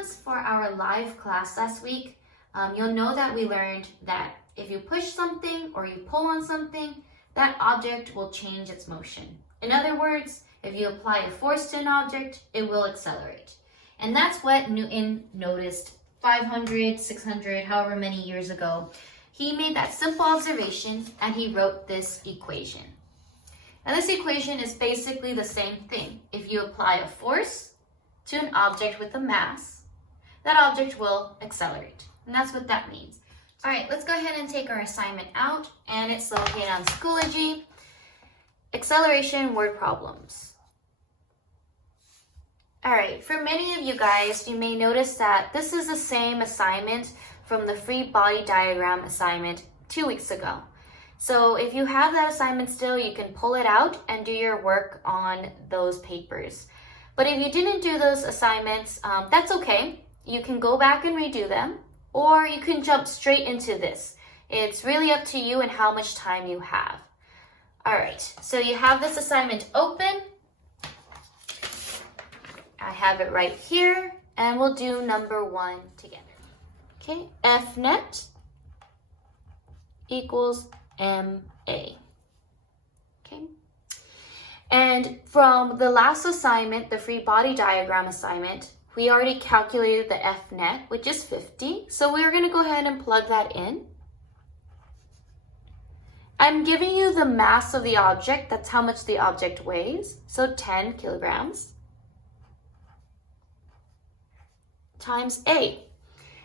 us for our live class last week, you'll know that we learned that if you push something or you pull on something, that object will change its motion. In other words, if you apply a force to an object, it will accelerate. And that's what Newton noticed 500, 600, however many years ago. He made that simple observation and he wrote this equation. And this equation is basically the same thing. If you apply a force to an object with a mass, that object will accelerate. And that's what that means. All right, let's go ahead and take our assignment out, and it's located on Schoology. Acceleration word problems. All right, for many of you guys, you may notice that this is the same assignment from the free body diagram assignment 2 weeks ago. So if you have that assignment still, you can pull it out and do your work on those papers. But if you didn't do those assignments, that's okay. You can go back and redo them, or you can jump straight into this. It's really up to you and how much time you have. All right, so you have this assignment open. I have it right here, and we'll do number 1 together. Okay, F net equals MA. Okay, and from the last assignment, the free body diagram assignment, we already calculated the F net, which is 50. So we're going to go ahead and plug that in. I'm giving you the mass of the object. That's how much the object weighs. So 10 kilograms times A.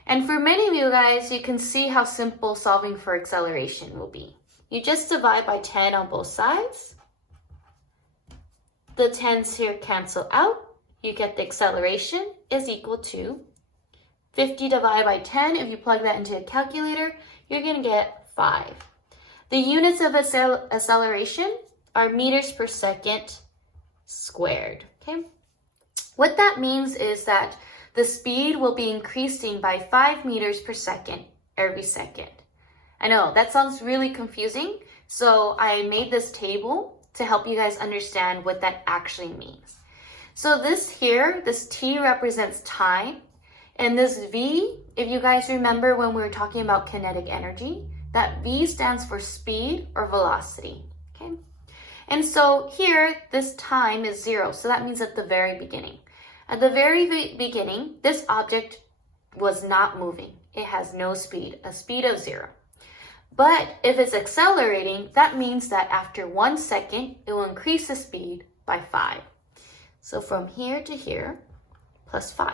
And for many of you guys, you can see how simple solving for acceleration will be. You just divide by 10 on both sides. The 10s here cancel out. You get the acceleration is equal to 50 divided by 10. If you plug that into a calculator, you're going to get 5. The units of acceleration are meters per second squared. Okay. What that means is that the speed will be increasing by 5 meters per second every second. I know that sounds really confusing, so I made this table to help you guys understand what that actually means. So this here, this T represents time, and this V, if you guys remember when we were talking about kinetic energy, that V stands for speed or velocity, okay? And so here, this time is 0, so that means at the very beginning. At the very beginning, this object was not moving. It has no speed, a speed of 0. But if it's accelerating, that means that after 1 second, it will increase the speed by 5. So from here to here, plus 5.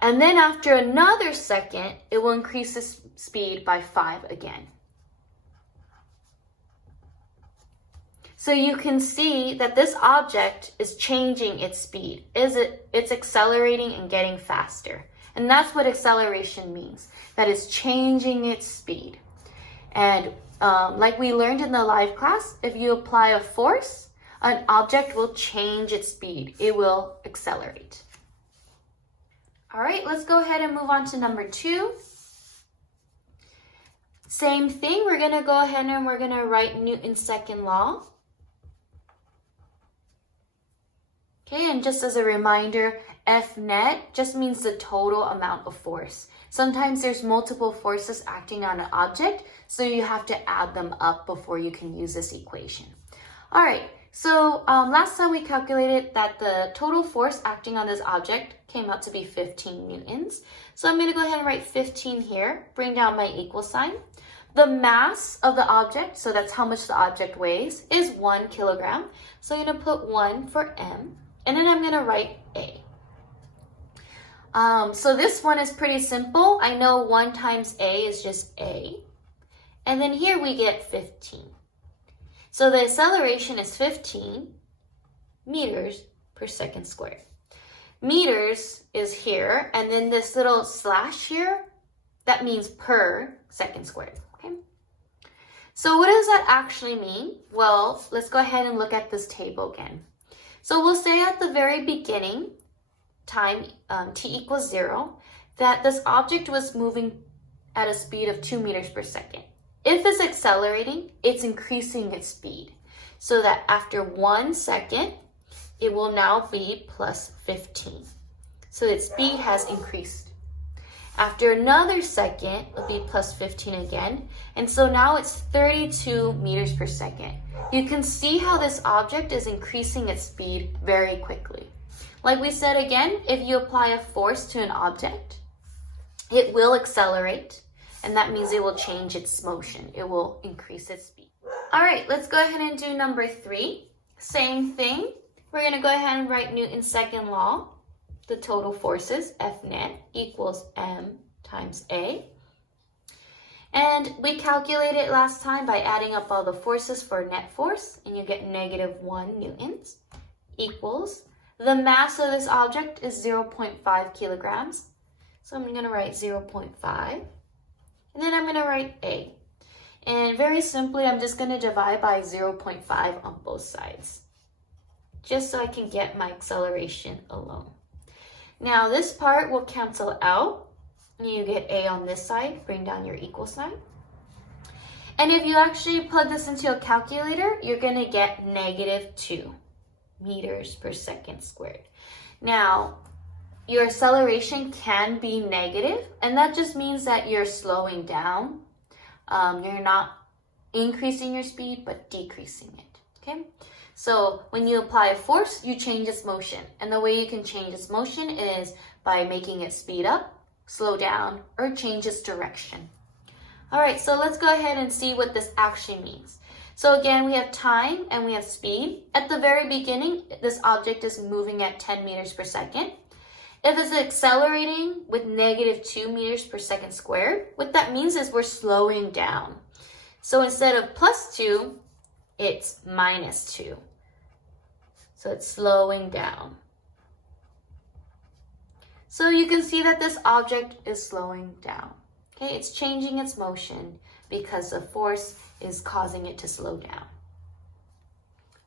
And then after another second, it will increase the speed by 5 again. So you can see that this object is changing its speed. It's accelerating and getting faster. And that's what acceleration means. That is changing its speed. And like we learned in the live class, if you apply a force, an object will change its speed. It will accelerate. All right, let's go ahead and move on to number 2. Same thing, we're gonna go ahead and we're gonna write Newton's second law. Okay, and just as a reminder, F net just means the total amount of force. Sometimes there's multiple forces acting on an object, so you have to add them up before you can use this equation. All right, so last time we calculated that the total force acting on this object came out to be 15 newtons. So I'm gonna go ahead and write 15 here, bring down my equal sign. The mass of the object, so that's how much the object weighs, is 1 kilogram. So I'm gonna put 1 for M. And then I'm gonna write A. So this one is pretty simple. I know 1 times A is just A. And then here we get 15. So the acceleration is 15 meters per second squared. Meters is here, and then this little slash here, that means per second squared, okay? So what does that actually mean? Well, let's go ahead and look at this table again. So we'll say at the very beginning, time t equals 0, that this object was moving at a speed of 2 meters per second. If it's accelerating, it's increasing its speed. So that after 1 second, it will now be plus 15. So its speed has increased. After another second, it'll be plus 15 again. And so now it's 32 meters per second. You can see how this object is increasing its speed very quickly. Like we said again, if you apply a force to an object, it will accelerate, and that means it will change its motion. It will increase its speed. All right, let's go ahead and do number 3. Same thing. We're going to go ahead and write Newton's second law. The total forces, F net, equals M times A. And we calculated it last time by adding up all the forces for net force, and you get -1 newtons equals, the mass of this object is 0.5 kilograms. So I'm going to write 0.5, and then I'm going to write A. And very simply, I'm just going to divide by 0.5 on both sides, just so I can get my acceleration alone. Now this part will cancel out. You get A on this side, bring down your equal sign. And if you actually plug this into a calculator, you're going to get -2 meters per second squared. Now, your acceleration can be negative, and that just means that you're slowing down. You're not increasing your speed, but decreasing it, okay? So when you apply a force, you change its motion. And the way you can change its motion is by making it speed up, slow down, or change its direction. All right, so let's go ahead and see what this actually means. So again, we have time and we have speed. At the very beginning, this object is moving at 10 meters per second. If it's accelerating with -2 meters per second squared, what that means is we're slowing down. So instead of +2, it's -2. So it's slowing down. So you can see that this object is slowing down. Okay, it's changing its motion because the force is causing it to slow down.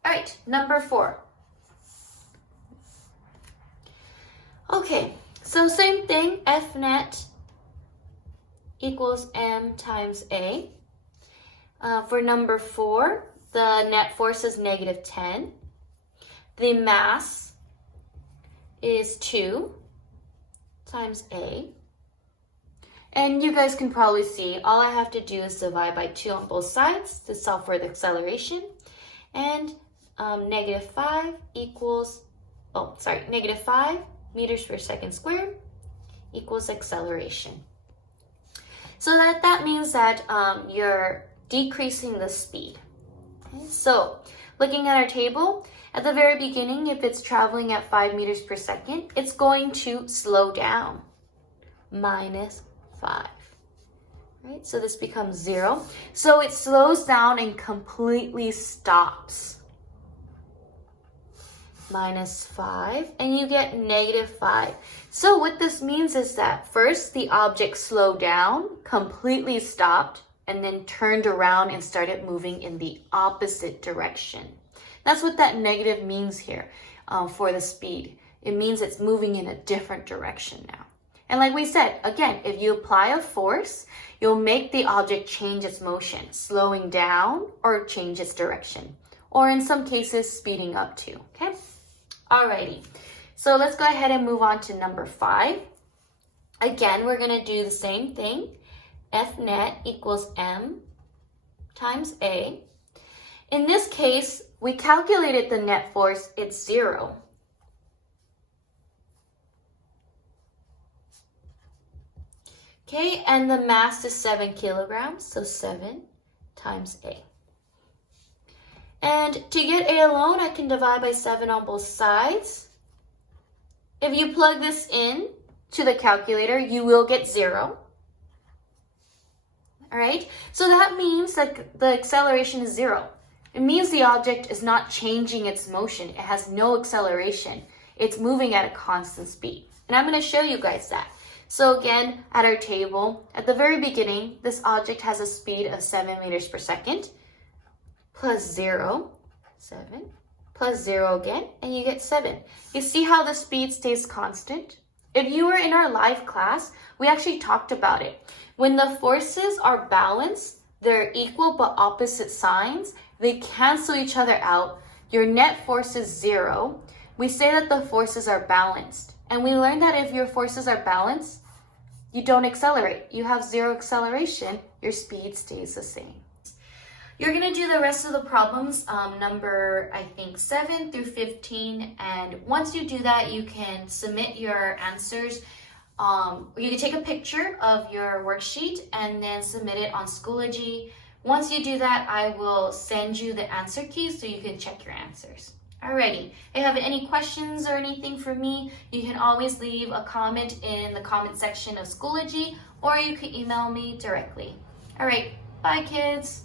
All right, number 4. Okay, so same thing, F net equals M times A. For number 4, the net force is -10. The mass is 2 times A. And you guys can probably see, all I have to do is divide by 2 on both sides to solve for the acceleration. And -5 equals, -5 meters per second squared equals acceleration. So that means that you're decreasing the speed. Okay? So looking at our table, at the very beginning, if it's traveling at 5 meters per second, it's going to slow down, -5. Right? So this becomes 0. So it slows down and completely stops. -5, and you get -5. So what this means is that first the object slowed down, completely stopped, and then turned around and started moving in the opposite direction. That's what that negative means here for the speed. It means it's moving in a different direction now. And like we said, again, if you apply a force, you'll make the object change its motion, slowing down or change its direction, or in some cases, speeding up too, okay? Alrighty, so let's go ahead and move on to number 5. Again, we're gonna do the same thing. F net equals M times A. In this case, we calculated the net force, it's 0. Okay, and the mass is 7 kilograms, so 7 times A. And to get A alone, I can divide by 7 on both sides. If you plug this in to the calculator, you will get 0. All right, so that means that the acceleration is 0. It means the object is not changing its motion. It has no acceleration. It's moving at a constant speed. And I'm going to show you guys that. So again, at our table, at the very beginning, this object has a speed of 7 meters per second, plus 0, 7, plus 0 again, and you get 7. You see how the speed stays constant? If you were in our live class, we actually talked about it. When the forces are balanced, they're equal but opposite signs, they cancel each other out. Your net force is 0. We say that the forces are balanced. And we learned that if your forces are balanced, you don't accelerate. You have zero acceleration, your speed stays the same. You're gonna do the rest of the problems, number, I think, 7 through 15. And once you do that, you can submit your answers. You can take a picture of your worksheet and then submit it on Schoology. Once you do that, I will send you the answer keys so you can check your answers. Alrighty, if you have any questions or anything for me, you can always leave a comment in the comment section of Schoology, or you can email me directly. Alright, bye kids!